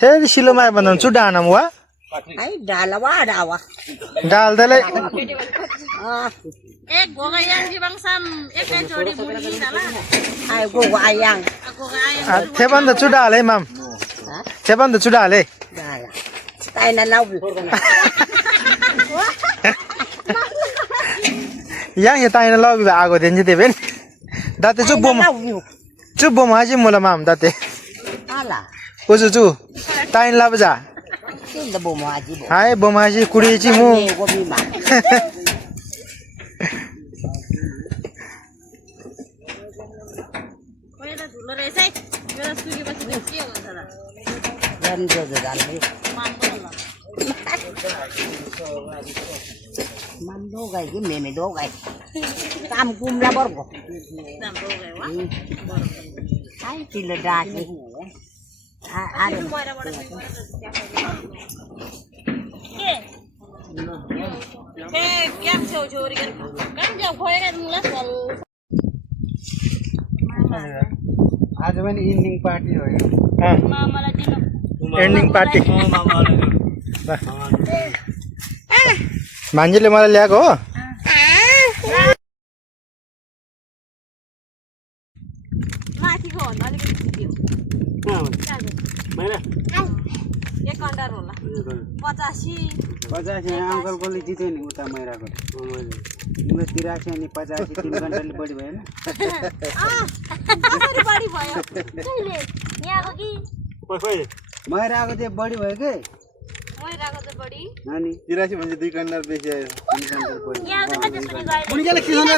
thế silo mai बनन छु डाना मुआ ai dalawa dawa डाल दले एक Goga yang di bang sam एक kan jodi budi dala ai go ayang goga ayang थे बन्द छु डाले माम थे बन्द छु डाले dala tai na lau yang हे ताइन लग आगो देन जे बेन दाते छु बम हाजि मोला माम दाते ala ओजु छु ताइन ला बजा tin da bo ma ji bo हाय बम हाजि कुडी छि मु go bi ma koya da dhulo re sai yo da sugi basi ke ho sala dan do da dal man bola man do gai ki me do gai tam kum la bor go nam ro gai wa ai ti la da ki a koira bada ke क्या छौ छोरी कर काम जाऊ खोएर मुला सल आज पनि इन्डिङ पार्टी हो मामालाई दिनु एन्डिङ पार्टी भान्जीले मलाई ल्याएको हो माथिको भन्दा अलिकति छिट्यो एक घन्टा होला 85 अंकल बोली जित्यो नि उता मैराको तिम्रो 83 अनि 85 3 घण्टाले बढी भएन कसरी बढी भयो कहिले यहाँको कि मैराको चाहिँ बढी भयो के मैराको त बढी अनि 83 भने 2 घण्टा बेसी आयो 3 घण्टा बढी यहाँ त कसरी गयो